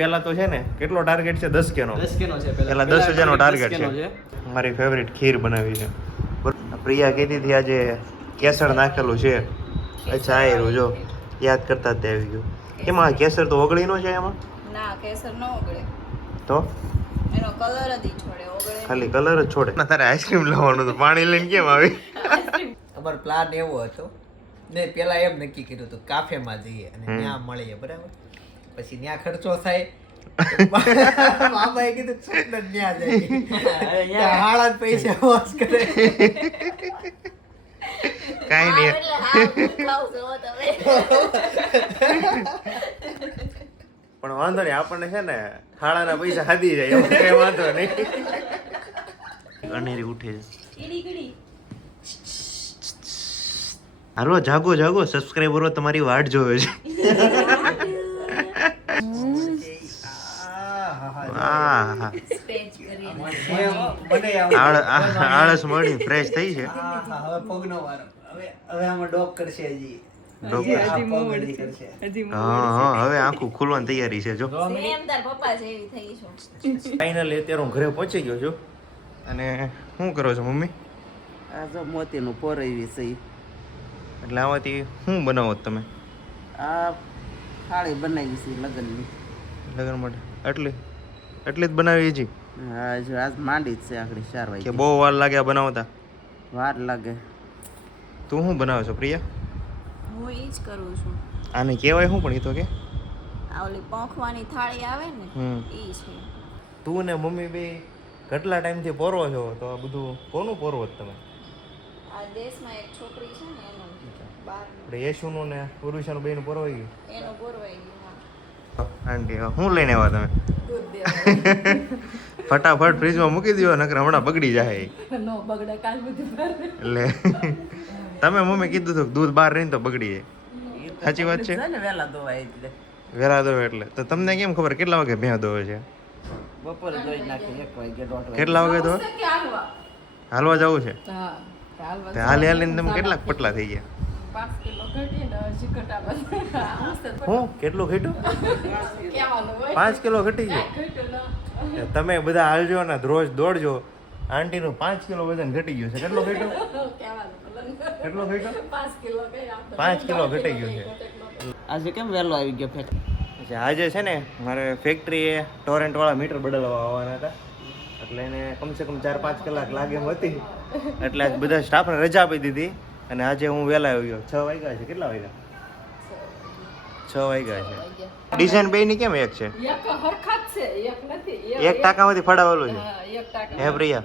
પેલા તો છે ને કેટલો ટાર્ગેટ છે 10 કે નો? 10 કે નો છે પેલા 10,000 નો ટાર્ગેટ છે. મારી ફેવરિટ ખીર બનાવી છે. પ્રિયા કીધી હતી આજે કેસર નાખેલું છે. અચ્છા આયરું જો યાદ કરતા જ આવી ગયું. કેમાં કેસર તો ઓગળી નો છે એમાં? ના કેસર ન ઓગળે. તો એનો કલર જ છોડે, ઓગળે. ખાલી કલર જ છોડે. તારે આઈસ્ક્રીમ લાવવાનું તો પાણી લઈને કેમ આવી? અમારો પ્લાન એવો હતો ને, પેલા એમ નક્કી કર્યું હતું કાફેમાં જઈએ અને ત્યાં મળીએ, બરાબર. પછી ત્યાં ખર્ચો થાય. મામાએ કીધું સુંદર ત્યાં જઈએ, હાળા પૈસા વોશ કરે. કાઈ નહીં. પણ વાંધો નહીં, આપણને છે ને હાળાના પૈસા હાદી જાય એવું કઈ વાંધો નહીં. અનેરી ઉઠે છે. હાલો જાગો જાગો, સબસ્ક્રાઇબરો તમારી વાટ જોવે છે. આળસ મળી ફ્રેશ થઈ છે. હવે પગનો વારો. હવે આમાં ડોક કરશે હજી. હા હવે આખું ખુલવાની તૈયારી છે જો. ફાઇનલી અત્યારે હું ઘરે પહોંચી ગયો છું. અને શું કરો છો મમ્મી? આ જો મોતીનું પોરવી છે. એટલે આમાંથી શું બનાવો તમે? આ થાળી બનાવી છે લગ્નની. લગ્ન માટે એટલી જ બનાવી છે? હા જો આજ માંડી જ છે આખડી 4 વાગે. કે બહુ વાર લાગે આ બનાવતા? વાર લાગે. તું શું બનાવે છો પ્રિયા? હું ઈ જ કરું છું. આને કહેવાય શું પણ એ તો કે આ ઓલી પોંખવાની થાળી આવે ને ઈ છે. તું ને મમ્મી બે કેટલા ટાઈમથી પોરવો છો? તો આ બધું કોનું પોરવો જ તમે? આ દેશમાં એક છોકરી છે ને એનું બાર આપણે યેશુનું ને પુરુષાનું બેનું પોરવાઈ ગયું. એનું બોરવાઈ ગયું. આંટી શું લઈને આવ્યા તમે? દૂધ દેવા. ફટાફટ ફ્રીજમાં મૂકી દો નકર હમણાં બગડી જાય. નો બગડે કાલ બધું બાર. એટલે તમે મમ્મી કીધું હતું દૂધ બહાર રહીને તો બગડી જાય. સાચી વાત છે ને વેલા ધોવાય એટલે. વેલા દોવે એટલે તો તમને કેમ ખબર કેટલા વાગે ભેં દોવે છે? બપોરે ધોઈ નાખી 1 વાગે 1:30 વાગે. કેટલા વાગે દોવે? હાલવા જવું છે? હા હાલવા. હાલી હાલીને તમે કેટલાક પટલા થઈ ગયા? 5 કિલો ઘટીને હજી ઘટાવા. હું કેટલું ઘટ્યું? કેવાનું હોય? 5 કિલો ઘટી ગયું. તમે બધા હાલજો ને રોજ દોડજો. આંટીનું 5 કિલો વજન ઘટી ગયું છે. કેટલું ઘટ્યું? કેટલો ઘટ્યો? 5 કિલો ગયા. 5 કિલો ઘટી ગયું છે. આજે કેમ વેલો આવી ગયો ફેક? આજે છે ને મારે ફેક્ટરીએ ટોરેન્ટ વાળા મીટર બદલવા આવવાના હતા. એટલે એને કમસે કમ 4-5 કલાક લાગે એમ હતી. એટલે આજ બધા સ્ટાફને રજા આપી દીધી અને આજે હું વહેલા આવી ગયો. 6 વાગ્યા છે. કેટલા વાગ્યા? 6 વાગ્યા છે. ડિઝાઇન બેયની કેમ એક છે? એક હરખા જ છે, એક નથી. એક ટાંકામાંથી ફડાવેલું છે. હા, એક ટાંકા. હે પ્રિયા?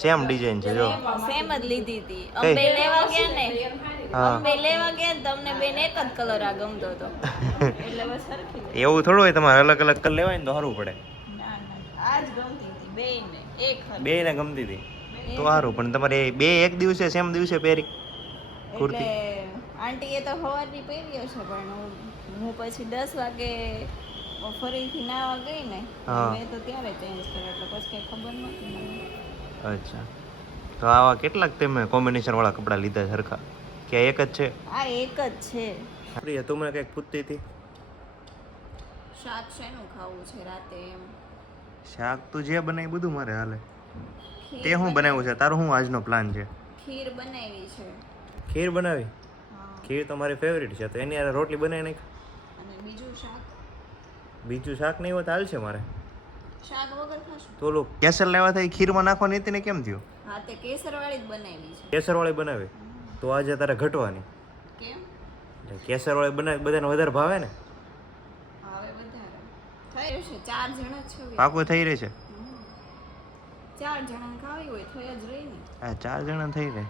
સેમ ડિઝાઇન છે જો. સેમ જ લીધી હતી. અમે લેવા ગયા ને. હા. અમે લેવા ગયા ને તમને બેન એક જ કલર આ ગમતો હતો. એટલે બસ સરખી. એવું થોડું હોય તમારે અલગ અલગ કલર લેવાય ને તો સારું પડે. ના ના આજ ગમતી હતી બેયને એક હતી. બેયને ગમતી હતી તો સારું. પણ તમારે બે એક દિવસે સેમ દિવસે પહેરી કુર્તી? એટલે આંટીએ તો સવારની પહેર્યો છે પણ હું પછી 10 વાગે ફરીથી નાવા ગઈ ને હા. મેં તો ત્યારે ચેન્જ કર્યો એટલે પછી કઈ ખબર નહોતી મને. અચ્છા તો આવા કેટલાક તમે કોમ્બિનેશન વાળા કપડાં લીધા સરખા કે એક જ છે? આ એક જ છે. પ્રિયા તું મને કંઈક પૂછતી હતી. શાક શેનું ખાવું છે રાતે એમ? શાક તો જે બનાવી બધું મારે હાલે. તે શું બનાવ્યું છે? તારો શું આજનો પ્લાન છે? ખીર બનાવી છે. ખીર બનાવી? હા. ખીર તો મારી ફેવરિટ છે. તો એની યાર રોટલી બનાવી નાખ. અને બીજું શાક? બીજું શાક નહીં હોય તો હાલશે મારે. શાક વગર ખાશું? તો ઓલું કેસર લેવા થાય ખીરમાં નાખવાની હતી ને કેમ થયું? હા તે કેસરવાળી જ બનાવી છે. કેસરવાળી બનાવી તો આજે તારે ઘટવાની. કેમ? એટલે કેસરવાળી બનાવી બધાને વધારે ભાવે ને. હવે વધારે થઈ છે. 4 જણા છો. પાકો થઈ રહે છે. 4 જણાને ખાવી હોય થઈ જ રહી ને. હા 4 જણા થઈ રહે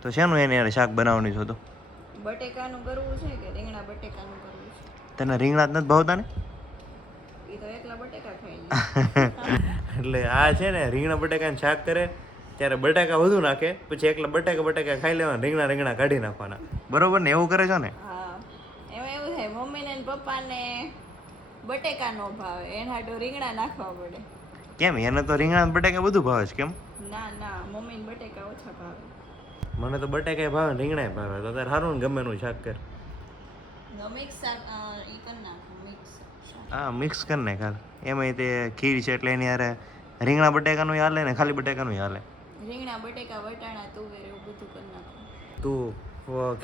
તો શેનું એને યાર શાક બનાવવાનું છે તો? બટેકાનું કરવું છે કે રીંગણા બટેકાનું કરવું છે? તને રીંગણા જ નથી ભાવતા ને? એ તો એકલા બટેકા ખાઈ લે. એટલે આ છે ને રીંગણા બટેકાનું શાક કરે ત્યારે બટાકા વધુ નાખે પછી એકલા બટાકા ખાઈ લેવાના, રીંગણા કાઢી નાખવાના. બરોબર ને? એવું કરે છો ને? હા એમાં એવું થાય મમ્મીને ને પપ્પાને બટેકા નો ભાવે એના હાટુ રીંગણા નાખવા પડે. કેમ? એને તો રીંગણા બટાકા બધું ભાવે છે. કેમ? ના ના મમ્મીને બટેકા ઓછા ભાવે. મને તો બટાકા ભાવે રીંગણા ભાવે. તો તારે સારું ને ગમે એનું શાક કર. મિક્સ શાક ઈ કરી નાખો મિક્સ શાક. હા મિક્સ કરી નાખ હાલ. એમાંય તે ખીર છે એટલે એની યારે રીંગણા બટેકાનું હાલે ને ખાલી બટેકાનું હાલે. રીંગણા બટેકા વટાણા તુવેર એવું બધું કરી નાખો. તું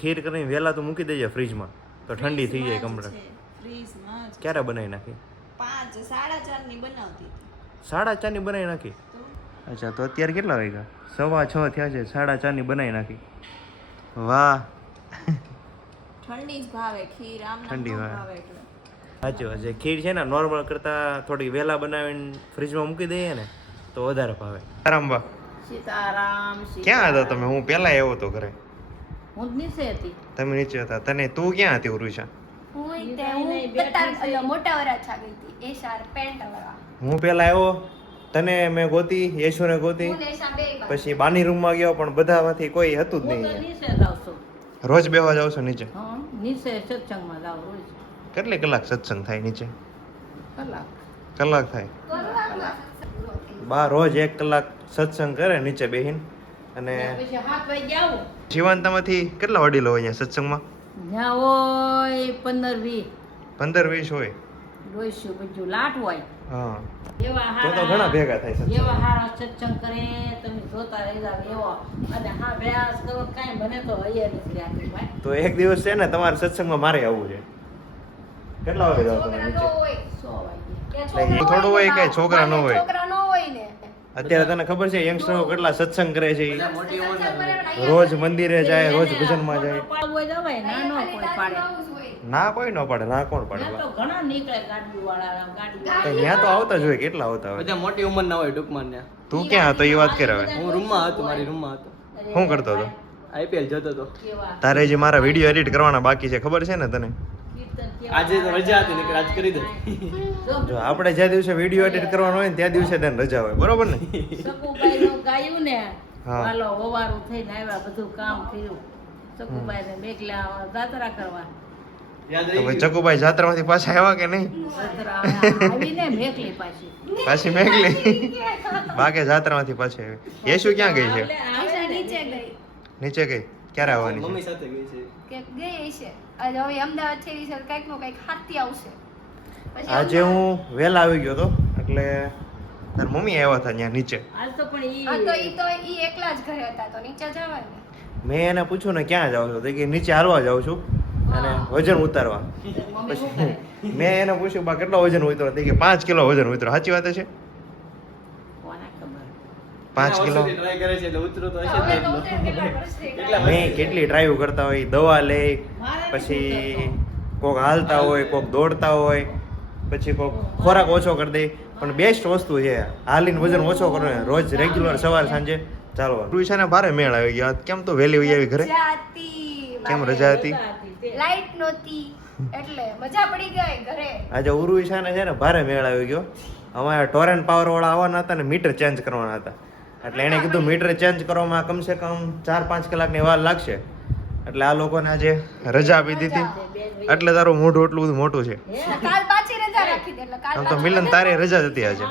ખીર કરીને વહેલા તો મૂકી દેજે ફ્રીજમાં તો ઠંડી થઈ જાય કમ્પ્લીટ. ફ્રીજમાં જ ક્યારે બનાવી નાખી? 5 4:30 ની બનાવતી હતી. 4:30 ની બનાવી નાખી. અચ્છા તો અત્યારે કેટલા વાગ્યા? 6:15 થયા છે, 4:30 ની બનાવી નાખી. વાહ ઠંડી જ ભાવે ખીર, આમ નામ ઠંડી ન ભાવે. ભાવે એટલે. સાચી વાત છે. ખીર છે ને નોર્મલ કરતાં થોડી વહેલા બનાવીને ફ્રીજમાં મૂકી દઈએ ને તો વધારે ભાવે. આરામબા સીતારામ ક્યાં હતા તમે? હું પહેલા આવ્યો હતો ઘરે. હું જ નીચે હતી. તમે નીચે હતા. તને તું ક્યાં હતી ઉરુષા? હું પહેલા આવ્યો, તને મેં ગોતી, યશુને ગોતી, પછી બાની રૂમમાં ગયો પણ બધામાંથી કોઈ હતું જ હું તો નહીં. નીચે જાઉં છું. રોજ બેહવા જાવ છો નીચે? હા નીચે સત્સંગમાં જાઉં રોજ. કેટલી કલાક સત્સંગ થાય નીચે? કલાક કલાક થાય. બા રોજ 1 કલાક સત્સંગ કરે નીચે બેહીને. અને પછી 7 વાગે આવું. જીવંતમાંથી કેટલા વડીલો હોય અહીંયા સત્સંગમાં? ત્યાં હોય 15-20 15-20 હોય. ડોઈશું બધું લાટ હોય. હા એવા તો તો ઘણા ભેગા થાય સત્સંગ. એવા હારા સત્સંગ કરે તમે જોતા રહી જાવ એવો. અને હા અભ્યાસ કરો કાંઈ બને તો અહીંયા નથી રાખી ભાઈ. તો એક દિવસ છે ને તમારે સત્સંગમાં મારે આવવું છે. કેટલા વાગે જાવ તમે નીચે? 100 વાગે. એટલે એ થોડું હોય કે છોકરા ન હોય? અત્યારે તને ખબર છે યંગસ્ટરો કેટલા સત્સંગ કરે છે ઈ? મોટી ઉંમરના રોજ મંદિરે જાય, રોજ ભજનમાં જાય. પાડવો જવાય ના નો કોઈ પાડે. ના કોઈ ન પાડે, ના કોણ ત્યાં પાડે? તો ઘણા નીકળે ગાડી વાળા ગાડી ત્યાં તો આવતા જ હોય. કેટલા આવતા હોય? બધા મોટી ઉંમરના હોય ટૂંકમાં ને. તું ક્યાં હતો એ વાત કર હવે. હું રૂમમાં હતો, મારી રૂમમાં હતો. શું કરતો હતો? IPL જોતો હતો. કેવા તારે જે મારા વિડીયો એડિટ કરવાના બાકી છે ખબર છે ને તને? કીર્તન કેવા આજે તો રજા હતી ને આજ કરી દે. જો આપણે જે દિવસે વિડીયો એડિટ કરવાનો હોય ને ત્યાં દિવસે તને રજા હોય, બરોબર ને? સકુબાઈ નું ગાયું ને હા. હાલો હોવારું થઈને આવ્યા બધું કામ કર્યું. સકુબાઈ ને મેઘલા જાત્રા કરવા. યાદ તો રહી ભાઈ ગયું. ચકુભાઈ જાત્રામાંથી પાછા આવ્યા કે નહીં? જાત્રા આવીને મેઘલી પાછી. પાછી મેઘલી બાકે જાત્રામાંથી પાછી આવી. યશુ ક્યાં ગઈ છે? નીચે ગઈ. ક્યારે આવવાની મમ્મી છે? સાથે ગઈ છે. આજે હું વહેલા આવી ગયો તો એટલે તાર મમ્મી આવ્યા હતા ત્યાં નીચે. આજ તો પણ મેં એને પૂછ્યું ને ક્યાં જાવ છો? તો કે નીચે હાલવા જાઉં છું અને વજન ઉતારવા. મમ્મી શું પછી કરે? મેં એને પૂછ્યું બા કેટલો વજન ઉતરો? તો કે 5 કિલો વજન ઉતરો. સાચી વાત છે? કોને ખબર? 5 કિલો. ટ્રાય કરે છે એટલે ઉતરો તો હશે જ એટલો. કેટલા મેં કેટલી ડ્રાઈવ કરતા હોય, દવા લે, પછી કોક હાલતા હોય, કોક દોડતા હોય, પછી કોક ખોરાક ઓછો કરી દે. પણ બેસ્ટ વસ્તુ છે હાલીને વજન ઓછો કરો ને રોજ રેગ્યુલર સવાર સાંજે ચાલવાનું. તું છે ને ભારે મેળ આવી ગયો. કેમ તો વહેલી વહી આવી ઘરે? કેમ રજા હતી? લાઈટ નહોતી એટલે મજા પડી ગઈ ઘરે. આજે ઉરુઈશાને છે ને ભારે મેળ આવી ગયો. અમારે ટોરેન્ટ પાવર વાળા આવવાના હતા ને મીટર ચેન્જ કરવાના હતા. એટલે એણે કીધું મીટર ચેન્જ કરવામાં કમસે કમ 4-5 કલાકની વાર લાગશે. એટલે આ લોકોને આજે રજા આપી દીધી. એટલે તારું મોઢું એટલું બધું મોટું છે. કાલ પાછી રજા રાખી દે એટલે કાલ આમ તો મિલન તારે રજા જ હતી આજે.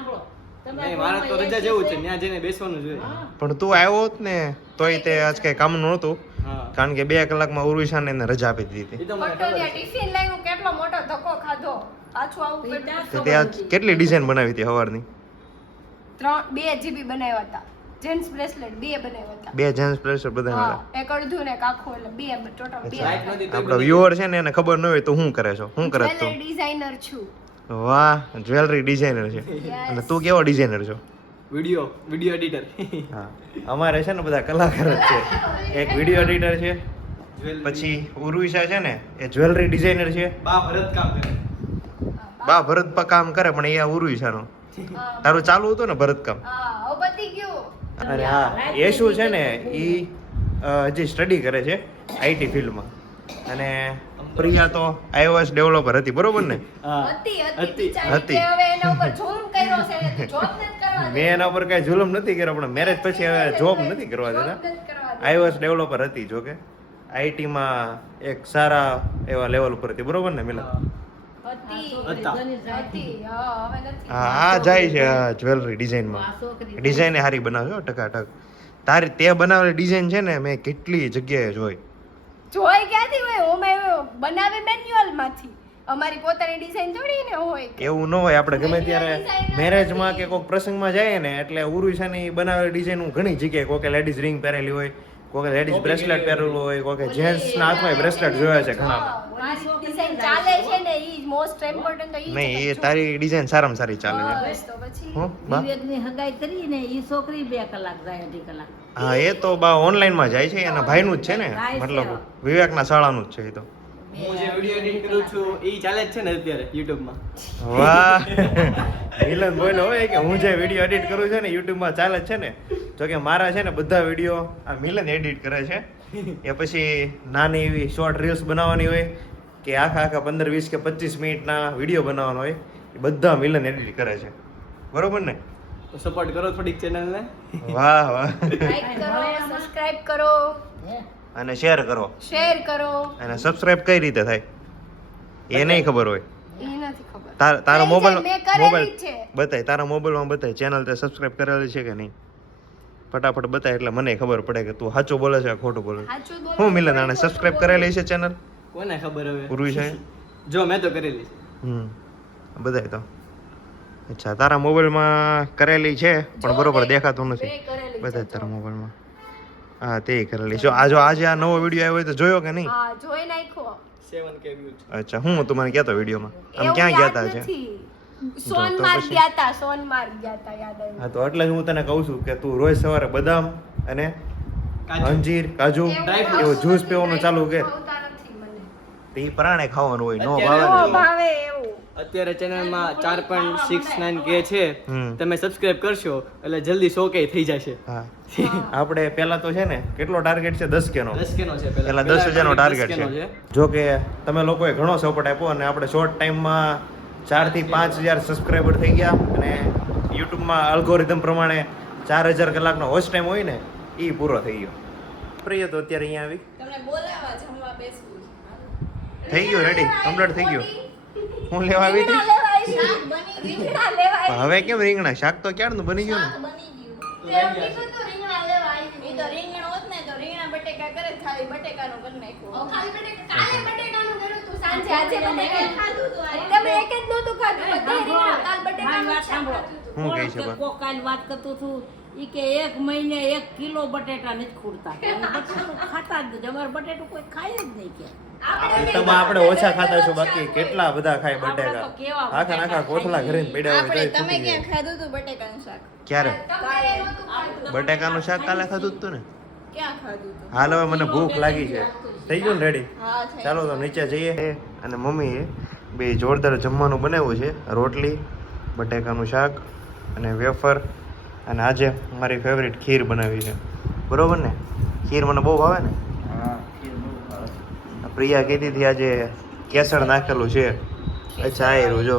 નહીં મારા તો રજા જેવું છે ત્યાં જઈને બેસવાનું જોઈએ. પણ તું આવ્યો હોત ને તોય તે આજ કઈ કામનું નહોતું. હા કારણ કે 2 કલાકમાં ઉરુઈશાને એને રજા આપી દીધી. એ તો મને પટ્ટો ખબર ત્યાં છે. ટિફિન લઈને હું કેટલો મોટો ધક્કો ખાધો પાછું આવું પડ્યું. તો તે આજ કેટલી ડિઝાઇન બનાવી હતી સવારની? 2 GB બનાવ્યા હતા જેન્ટ્સ બ્રેસલેટ 2 બનાવ્યા હતા. 2 જેન્ટ્સ પ્રેશર બધા હા એક અડધું ને એક આખું એટલે 2 ટોટલ 2 લાઈટ નહોતી તો આપણો વ્યુઅર છે ને એને ખબર ન હોય તો શું કરે છો? શું કરે તું? જ્વેલરી ડિઝાઇનર છું. વાહ જ્વેલરી ડિઝાઇનર છે. અને તું કેવો ડિઝાઇનર છો? Video editor. હા અમારે છે ને બધા કલાકાર જ છે. એક વિડીયો એડિટર છે, પછી ઉર્વિશા છે ને એ જ્વેલરી ડિઝાઇનર છે. બા ભરત કામ કરે. બા ભરત કામ કરે પણ એ આ ઉર્વિશાનો. તારું ચાલુ હતું ને ભરત કામ? હા હવે પતી ગયું. અને હા યશુ છે ને એ હજી સ્ટડી કરે છે IT ફિલ્ડમાં. અને પ્રિયા તો iOS ડેવલપર હતી, બરોબર ને? હા હતી હતી. બિચારી હતી. કે હવે એના ઉપર જોમ કર્યો છે જોબ નથી કરવા મેં એના ઉપર કઈ જુલમ નથી કર્યો પણ મેરેજ પછી હવે જોબ નથી કરવા દેતા. iOS ડેવલપર હતી જોકે. IT માં એક સારા એવા લેવલ ઉપર હતી, બરોબર ને મિલન? હતા. હતી હા હવે નથી. હા આ જાય છે આ જ્વેલરી ડિઝાઇનમાં. ડિઝાઇન એ સારી બનાવ્યો હો, ટકાટક. તારી તે બનાવેલી ડિઝાઇન છે ને મેં કેટલી જગ્યાએ જોઈ. જોઈ ક્યાંથી હોય હું મેં બનાવી મેન્યુઅલ માંથી અમારી પોતાની ડિઝાઇન થોડી ને હોય એવું ન હોય. આપણે ગમે ત્યારે મેરેજમાં કે કોઈક પ્રસંગમાં જઈએ ને એટલે ઉરુષાની બનાવેલી ડિઝાઇન હું ઘણી જગ્યાએ કોકે લેડીઝ રિંગ પહેરેલી હોય, કોકે લેડીઝ બ્રેસલેટ પહેરેલું હોય, કોકે જેન્ટ્સના હાથમાં બ્રેસલેટ જોયા છે ઘણા. ડિઝાઇન ચાલે છે ને ઈ મોસ્ટ ઇમ્પોર્ટન્ટ તો ઈ નહીં, એ તારી ડિઝાઇન સારામાં સારી ચાલે છે. બસ તો પછી હું બા વિવેકની હગાઈ કરીને ઈ છોકરી 2 કલાક જાય 2.5 કલાક. હા, એ તો બા ઓનલાઈનમાં જાય છે, એના ભાઈનું જ છે ને, મતલબ વિવેકના શાળાનું જ છે એ તો. હું જે વિડીયો એડિટ કરું છું એ ચાલે જ છે ને અત્યારે યુટ્યુબમાં. વાહ, મિલન બોલ્યો હોય કે હું જે વિડીયો એડિટ કરું છું ને યુટ્યુબમાં ચાલે જ છે ને. જો કે મારા છે ને બધા વિડીયો આ મિલન એડિટ કરે છે. એ પછી નાની એવી શોર્ટ રીલ્સ બનાવવાની હોય કે આખા 15, 20 કે 25 મિનિટના વિડીયો બનાવવાનો હોય, એ બધા મિલન એડિટ કરે છે. બરોબર ને? તો સપોર્ટ કરો થોડીક ચેનલને. વાહ વાહ. લાઈક કરો, સબસ્ક્રાઇબ કરો, અને શેર કરો. શેર કરો. અને સબસ્ક્રાઇબ કઈ રીતે થાય એ નહીં ખબર હોય. ઈ નથી ખબર. તારા મેં મોબાઈલ કરેલી જ છે. બતાય, તારા મોબાઈલમાં બતાય ચેનલ તે સબસ્ક્રાઇબ કરેલી છે કે નહીં. ફટાફટ બતાય એટલે મને ખબર પડે કે તું સાચું બોલે છે કે ખોટું બોલે છે. સાચું બોલો. હું મિલન આને સબસ્ક્રાઇબ કરેલી છે ચેનલ કોને ખબર હવે? પૂર્વી છે. જો મેં તો કરેલી છે. બતાય તો. અચ્છા, તારા મોબાઈલમાં કરેલી છે પણ બરોબર દેખાતું નથી. મેં કરેલી બતાય તારા મોબાઈલમાં. હા, તે કરેલી. જો આજે આ નવો વિડીયો આવ્યો હોય તો જોયો કે નહીં? હા, જોઈ નાખ્યો. 7K views. અચ્છા, હું તું મને કહેતો વિડીયોમાં આમ એવું ક્યાં ગયા યાદ હતા છે? નથી. સોનમાર્ગ પછી. ગયા તા, સોનમાર્ગ ગયા તા, યાદ આવ્યું. હા, તો એટલે જ હું તને કહું છું કે તું રોજ સવારે બદામ અને કાજુ. અંજીર, કાજુ એવું એવો જ્યુસ પીવાનું ચાલુ કર. ભાવતા નથી મને. તે ઈ પરાણે ખાવાનું હોય, નો અત્યારે ભાવે નો ને. ભાવે એવું. અત્યારે ચેનલમાં 4.69K છે. હમ. તમે સબસ્ક્રાઇબ કરશો એટલે જલ્દી 100K થઈ જશે. હા. આપણે પહેલા તો છે ને કેટલો ટાર્ગેટ છે? 10K નો. 10K નો છે પહેલા 10,000 નો ટાર્ગેટ 10K નો છે. જો કે તમે લોકોએ ઘણો સપોર્ટ આપ્યો અને આપણે શોર્ટ ટાઈમમાં 4 થી 5,000 સબસ્ક્રાઈબર થઈ ગયા અને યુટ્યુબમાં અલ્ગોરિધમ પ્રમાણે 4,000 કલાકનો વોચ ટાઈમ હોય ને એ પૂરો થઈ ગયો. પ્રિય તો અત્યારે અહીંયા આવી તમને બોલાવા જમવા બેસવું છે. થઈ ગયો, રેડી કમ્પ્લીટ થઈ ગયો. હું લેવા આવી હતી. શાક બની ગયું. પણ હવે કેમ રીંગણા શાક તો ક્યારનું બની ગયું ને. બની ગયું. તે કીધું તું રીંગણા લેવા આવી. ઈ તો રીંગણ હોત ને તો રીંગણા બટેકા કરે, ખાલી બટેકાનું કરી નાખ્યું. ખાલી બટેકા, કાલે બટેકાનું કર્યું તું, સાંજે આજે બટેકા ખાધું તું. આજે. તમે એક જ નહોતું ખાધું, બધાએ રીંગણા, કાલ બટેકાનું વાત શાક સાંભળો. ખાધું તું. હું કહી કોણ શકું? કે કોક કાલ વાત કરતું હતું ઈ કે 1 મહિને 1 કિલો બટેટા નથી ખૂટતા. બટેટું ખાતા જ નથી. અમારે બટેટું કોઈ ખાય જ નહીં કે. તમે આપણે ઓછા ખાતા છો, બાકી કેટલા બધા ખાય આપણે તો બટેકા. કેવા આખા આખા કોથળા ઘરે પડ્યા હોય આપણે તોય તમે ખૂટી ક્યાં જાય. ખાધું તું બટેકાનું શાક? ક્યારે? તમે નહોતું ખાધું. બટેકાનું શાક કાલે ખાધું જ તું ને. ક્યાં ખાધું તું? હાલ હવે મને ભૂખ લાગી છે. થઈ ગયું ને રેડી? હા છે. ચાલો તો નીચે જઈએ. અને મમ્મીએ બે જોરદાર જમવાનું બનાવ્યું છે. રોટલી, બટેકાનું શાક અને વેફર, અને આજે મારી ફેવરિટ ખીર બનાવી છે. બરોબર ને? ખીર મને બહુ ભાવે ને. પ્રિયા કીધી હતી આજે કેસર નાખેલું છે. અચ્છા, આ રહ્યું જો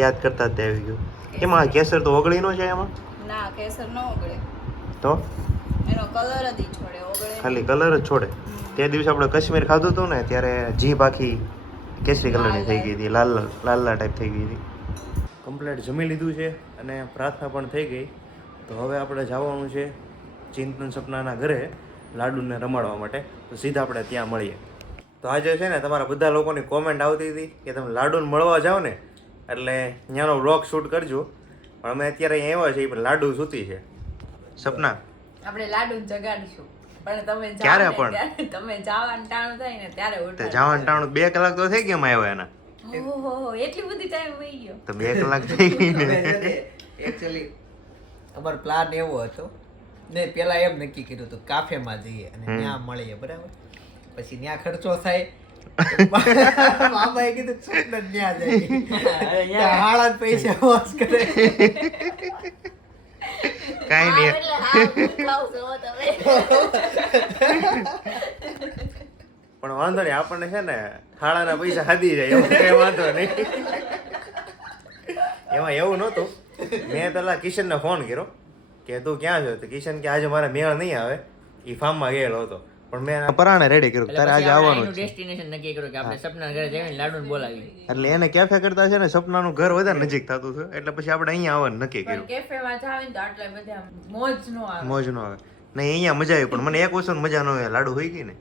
યાદ કરતા જ તે આવી ગયું. એમાં કેસર તો ઓગળી નો છે એમાં ના, કેસર ન ઓગળે. તો એનો કલર જ ઈ છોડે, ઓગળે. ખાલી કલર જ છોડે. તે દિવસે આપણે કાશ્મીર ખાધું હતું ને ત્યારે જીભ આખી કેસરી કલરની થઈ ગઈ હતી, લાલ લાલ ટાઈપ થઈ ગઈ હતી. કમ્પ્લીટ જમી લીધું છે અને પ્રાર્થના પણ થઈ ગઈ. તો હવે આપણે જવાનું છે ચિંતન સપનાના ઘરે લાડુને રમાડવા માટે. તો સીધા આપણે ત્યાં મળીએ. તો આજે છે ને તમારા બધા લોકોની કોમેન્ટ આવતી હતી કે તમે લાડુને મળવા જાઓ ને એટલે ત્યાંનો વ્લોગ શૂટ કરજો. પણ અમે અત્યારે અહીંયા આવ્યા છીએ પણ લાડુ સૂતી છે. સપના આપણે લાડુ જગાડીશું, પણ તમે જાઓ ક્યારે ને પણ? ત્યારે, તમે જવાનું ટાણું થાય ને ત્યારે તે ઉઠાડજો. જવાનું ટાણું 2 કલાક તો થઈ ગયા અમે આવ્યા એના. ઓહો, એટલી બધી ટાઈમ વહી ગયો. તો 2 કલાક થઈ ગઈ ને. એકચ્યુઅલી અમારો પ્લાન એવો હતો ને, પેલા એમ નક્કી કર્યું હતું કાફેમાં જઈએ અને ત્યાં મળીએ, બરાબર. પછી ત્યાં ખર્ચો થાય. મામાએ કીધું છોકરા ત્યાં જઈએ, હાળા જ પૈસા વોશ કરે. કાંઈ નહીં. એટલે હા, ભૂખાવ છો તમે. પણ વાંધો નહીં, આપણને છે ને ખાડાના પૈસા હાદી જાય એવું કઈ વાંધો નહીં. એમાં એવું નહોતું. મેં પેલા કિશનને ફોન કર્યો કે તું ક્યાં છો? તો કિશન કે આજે મારે મેળ નહીં આવે, એ ફાર્મમાં ગયેલો હતો. પણ મેં પરાણે રેડી કર્યું તારે આજે આવવાનું છે. ડેસ્ટિનેશન નક્કી કર્યું કે આપણે સપના ઘરે જઈને લાડુને બોલાવી. એટલે એને કેફે કરતા છે ને સપનાનું ઘર વધારે નજીક થતું હતું એટલે પછી આપણે અહીંયા આવવાનું નક્કી કર્યું. કેફેમાં જાવ ને તો આટલા બધા મોજ નો આવે. મોજ નો આવે નહીં, અહીંયા મજા આવી. પણ મને એક વસ્તુ મજા ન આવે, લાડુ હોઈ ગઈ ને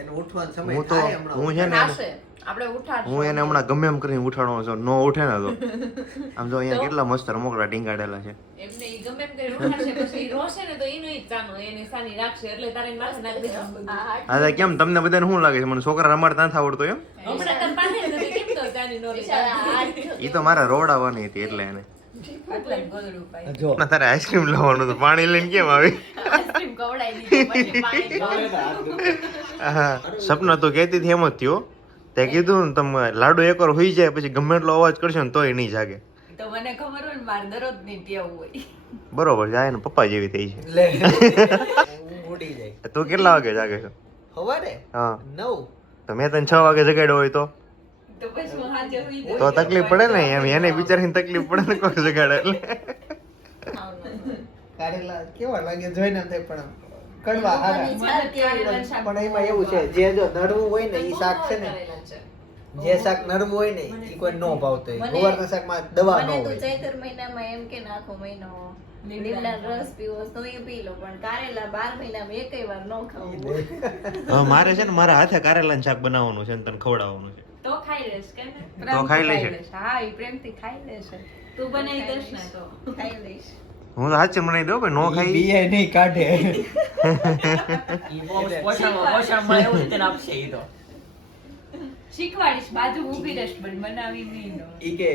એને ઉઠવાનો સમય હું તો થાય હમણાં. હું છે ને થશે. આપણે ઉઠાડશું. હું એને હમણાં ગમે એમ કરીને ઉઠાડવાનો છું, નો ઉઠે ને તો આમ જો અહીંયા કેટલા મસ્ત રમકડા ટીંગાડેલા છે. એમને ઈ ગમે એમ કરીને ઉઠાડશે, પછી ઈ રોશે ને તો એનું ઈ જ ચાનું, એની સાની રાખશે, એટલે તારે એની માથે નાખી દેવાનું. હા તો કેમ તમને બધાને શું લાગે છે મને છોકરા રમાડતા નથી આવડતો એમ? હમણાં તાર પાસે જ હતી, કેમ તો ચાની નો લઈ? એ તો મારા રોડાવાની હતી એટલે એને એટલે જ ગોદડું પાય. જો ના, તારે આઈસ્ક્રીમ લાવવાનું તો પાણી લઈને કેમ આવી? આઈસ્ક્રીમ ખવડાવી દીધી, પછી પાણી ખવડાવ્યું. હા, સપના તો કહેતી હતી એમ જ થયો. તે કીધું ને તમે લાડુ એકવાર હોઈ જાય પછી ગમે એટલો અવાજ કરશો ને તોય નહીં જાગે. તો મને ખબર હોય ને મારે દરરોજ ની ટેવ હોય. બરોબર જાય ને પપ્પા જેવી થઈ છે. લે હું ઉડી જાય. તું કેટલા વાગે જાગે છો? સવારે હા 9 તો મેં તને 6 વાગે જગાડ્યો હોય તો તો પછી હું હાજર હોઈ જાઉં. તો તકલીફ પડે ને એમ, એને બિચારીને તકલીફ પડે ને કોઈ જગાડે એટલે. કારેલા કેવા લાગે જોઈને એમ થાય પણ કડવા હારા. મને કારેલા શાક પણ એમાં એવું છે જે જો નરવું હોય ને ઈ શાક છે ને, જે શાક નરવું હોય ને ઈ કોઈ નો ભાવતો હોય. મને- ગુવારના શાકમાં દવા મને નો તો હોય. ચૈતર મહિનામાં એમ કે આખો મહિનો લીમડાનો રસ પીવો તો એ પી લો, પણ કારેલા 12 મહિનામાં એકેય વાર ન ખાવું. હવે મારે છે ને મારા હાથે કારેલાનું શાક બનાવવાનું છે ને તને ખવડાવવાનું છે. તો ખાઈ લેશ કે ને? તો ખાઈ લેશે. હા, ઈ પ્રેમથી ખાઈ લેશે. તું બનાવી દેશ ને તો. ખાઈ લઈશ. હું તો હાથે બનાવી દઉં પણ નો ઈ ખાઈ. બીએ નહીં કાઢે. પોષણમાં એવું રીતે આપશે ઈ તો. શીખવાડીશ, બાજુ ઊભી રહેશ, પણ બનાવી નહીં નો. ઈ કે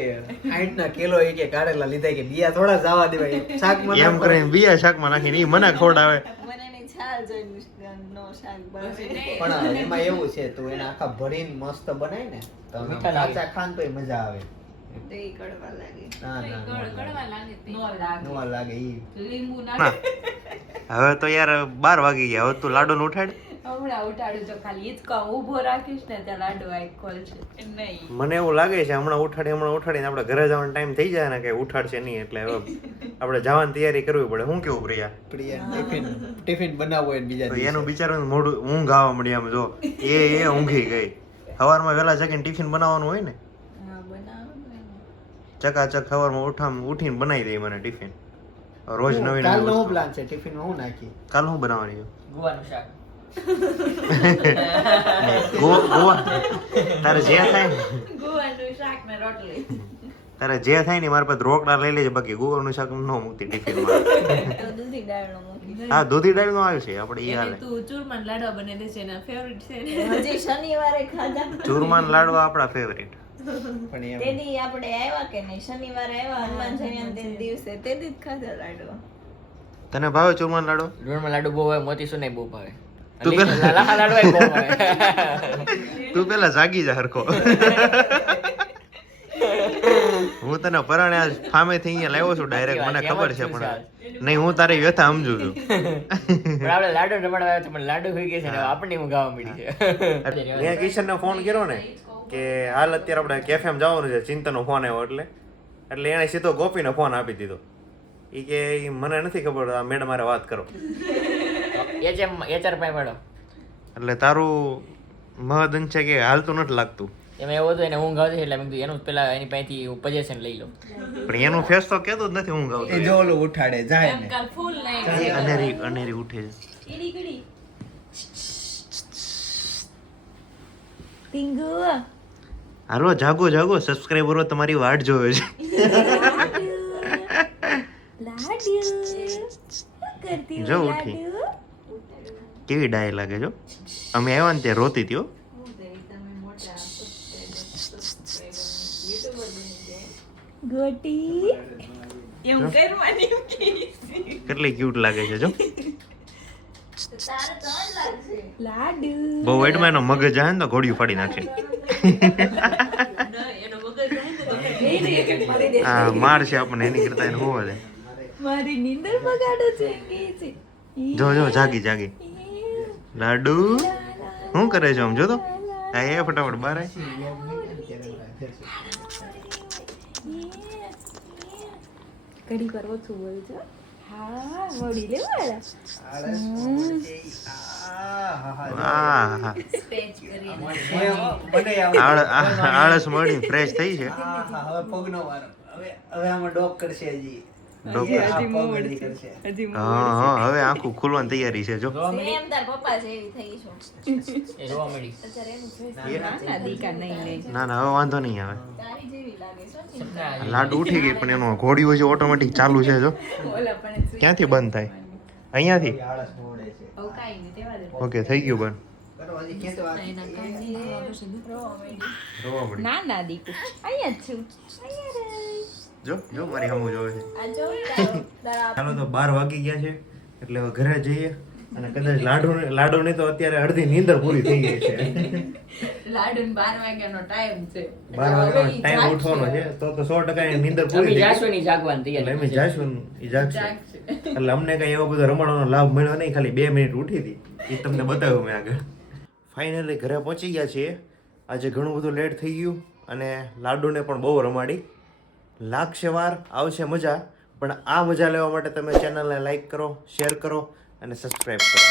60 ના કિલો ઈ કે કારેલા લીધા કે બીયા થોડા જવા દેવાય શાકમાં એમ કરીને બીજા શાકમાં નાખીને ઈ મને ખવડાવે. મને એની છાલ જોઈને નો શાક બને. પણ એમાં એવું છે તું એને આખા ભરીને મસ્ત બનાય ને તો આમ મીઠા લાગે. કાચા ખાન તોય મજા આવે. તો ઈ કડવા લાગે. ના ના કડવા લાગે તે. નો લાગે. નો લાગે ઈ. લીંબુ ના નાખે. હવે તો યાર 12 વાગી ગયા, હવે તું લાડુ ઉઠાડ. હમણાં ઉઠાડું તો ખાલી ઈ જ કહું, ઊભો રાખીશ ને ત્યાં લાડુ આઈ ખોલશે. નહીં. મને એવું લાગે છે હમણાં ઉઠાડીને આપણે ઘરે જવાનો ટાઈમ થઈ જાય ને કે ઉઠાડશે નહીં, એટલે હવે આપણે જવાની તૈયારી કરવી પડે. હું કેવું પ્રિયા? પ્રિયા ટિફિન બનાવવું હોય ને બીજા તો દિવસે. એનું બિચારાનું મોઢું ઊંઘ આવવા મળી આમ જો એ ઊંઘી ગઈ. સવારમાં વહેલા જાગીને ટિફિન બનાવવાનું હોય ને, હા, બનાવવાનું એમ. ચકાચક સવારમાં ઉઠીને બનાવી દે મને ટિફિન. રોજ નવી કાલનો નવી હું વસ્તુ. પ્લાન છે ટિફિનમાં હું નાખી? કાલ હું બનાવવાની છે? ગુવાનું શાક. ગોવા તારે જે થાય ને ગુવાનું શાક ને રોટલી. તારે જે થાય ને મારા પાસે રોકડા લઈ લેજે, બાકી ગોવાનું શાક ન મૂકતી ટિફિનમાં. તો દૂધી દાળનો મૂકી. હા, દૂધી દાળ નો આવે છે આપણે ઈ હાલે. તું ચૂરમાન લાડવા બને દેશે, એના ફેવરિટ છે ને. હજી શનિવારે ખાધા. ચૂરમાન લાડવા આપણા ફેવરિટ. પણ એમ તે દી આપણે આવ્યા કે નહીં, શનિવારે આવ્યા હનુમાન જયંતિ દિવસે, તે દી જ ખાધા લાડવા. તને ભાવે ચૂરમાન લાડવો? લૂણમાં લાડુ બહુ ભાવે, મોતીસૂર નહીં બહુ ભાવે. તું પેલા- લાખા લાડવા બહુ ભાવે. તું પેલા જાગી જા હરખો. હું તને પરાણે આજ ફામેથી અહીંયા લાવ્યો છું ડાયરેક્ટ, મને ખબર છે પણ નહીં, હું તારી વ્યથા સમજુ છું. પણ આપણે લાડુ રમાડવા આવ્યા છે, પણ લાડુ થઈ ગયા છે ને હવે આપણને હું ગાવા મળી છે. મેં કિશનને ફોન કર્યો ને કે હાલ અત્યારે આપણે કેફેમાં જવાનું છે, ચિંતનનો ફોન આવ્યો એટલે એણે સીધો ગોપીને ફોન આપી દીધો. એ કે ઈ મને નથી ખબર, આ મેડમ મારે વાત કરો. HR પાસે મળો. એટલે તારું મહદ છે કે હાલતું નથી લાગતું, એમાં એવું હતું એને ઊંઘ આવતી એટલે મેં કીધું એનું પેલા એની પાસેથી પોઝિશન લઈ લો. પણ એનું ફેસ તો કહેતો જ નથી હું એ ગાઉં. જો ઓલું ઉઠાડે જાય ને કાલ ફૂલ નહીં. અનેરી અનેરી ઉઠે છે. કીડી કીડી. ટીંગુ હાલો જાગો જાગો, સબસ્ક્રાઇબરો તમારી વાટ જોવે છે. લાડુ કરતી જો ઉઠી. કેવી ડાય લાગે જો. અમે આવ્યા ને ત્યાં રોતી હતી હો. ગોટી એવું કરવાની એમ કીધી. કેટલી ક્યુટ લાગે છે જો. લાડુ બહુ વેટમાં એનો મગજ આવે ને તો ઘોડિયું ફાડી નાખશે. એનો મગજ જાય ને તો આ માર છે આપણને એની કરતા એને હોવા દે. મારી નીંદર બગાડો છે કે છે. જો જો જાગી જાગી. લાડુ શું કરે છે આમ જો તો. આ એ ફટાફટ બહાર આય. ઘડી પર ઓછું બોલજો. હા, વળી લેવાળા. આહા. મને આળસ મળી ફ્રેશ થઈ છે. હવે પગનો વારો. હવે આમાં ડોક કરશે હજી. હા હવે આખું ખુલવાની તૈયારી છે જો સેમ તાર પપ્પા જેવી થઈ છો એ રોવા મળી. અત્યારે એનું face નાના દીકા નહીં નહીં ના ના હવે વાંધો નહીં આવે તારી જેવી લાગે છે ને. સપના લાડુ ઉઠી ગઈ પણ એનો ઘોડીઓ છે ઓટોમેટિક ચાલુ છે જો ઓલા પણ ક્યાંથી બંધ થાય અહીંયાથી આળસ મોડે છે હવે કાંઈ નહીં તેવા દે ઓકે થઈ ગયું બંધ કરો હજી ખેંચવા એના કાંઈ નહીં રોવા માંડી. રોવા પડી નાના દીકુ અહીંયા જ છું અહીંયા રે. જો જો મારી સામું જોવે છે આ જો તારા ચાલો તો 12 વાગી ગયા છે એટલે હવે ઘરે જઈએ અને કદાચ લાડુની તો અત્યારે અડધી નીંદર પૂરી થઈ ગઈ છે લાડુ 12 વાગ્યાનો ટાઈમ છે 12 વાગ્યાનો ટાઈમ ઉઠવાનો છે તો 100% એની નીંદર પૂરી અમે થઈ ગઈ જાશું ની જાગવાની એટલે અમે તૈયારી જાશું એ જાગશે એટલે અમને કઈ એવો બધો રમવાનો લાભ મળ્યો નહીં ખાલી 2 મિનિટ ઉઠી હતી એ તમને બતાવ્યું મેં આગળ ફાઇનલી ઘરે પહોંચી ગયા છીએ આજે ઘણું બધું લેટ થઈ ગયું અને લાડુને પણ બહુ રમાડી લાગશે વાર આવશે મજા પણ આ મજા લેવા માટે તમે ચેનલને લાઈક કરો શેર કરો અને સબસ્ક્રાઈબ કરો